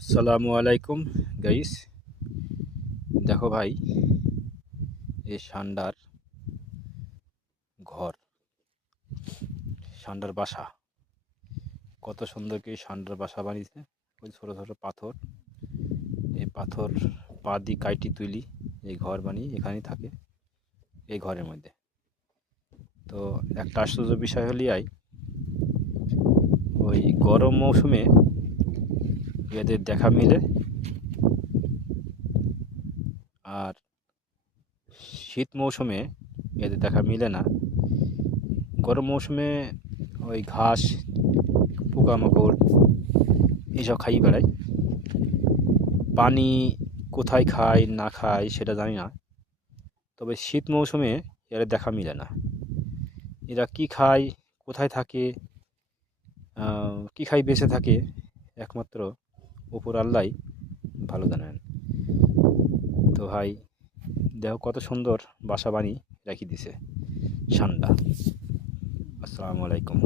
আসসালামু আলাইকুম গাইস। দেখো ভাই, এই ষান্ডার ঘর, ষান্ডার বাসা, কত সুন্দর কি ষান্ডার বাসা বানিয়েছে। ওই ছোট ছোট পাথর, এই পাথর পা দিয়ে কাইটি তুলি এই ঘর বানিয়ে এখানেই থাকে, এই ঘরের মধ্যে। তো একটা আশ্চর্য বিষয় হলিয়াই, ওই গরম মৌসুমে এদের দেখা মিলে, আর শীত মৌসুমে এদের দেখা মিলে না। গরম মৌসুমে ওই ঘাস, পোকামাকড় এইসব খাই বেড়ায়। পানি কোথায় খায় না খায় সেটা জানি না, তবে শীত মৌসুমে এরা দেখা মিলে না। এরা কি খায়, কোথায় থাকে, কি খায় বেঁচে থাকে, একমাত্র উপর আল্লাহই ভালো জানেন। তো ভাই, দেখো কত সুন্দর বাসা বানিয়ে রাখি দিছে ষান্ডা। আসসালামু আলাইকুম।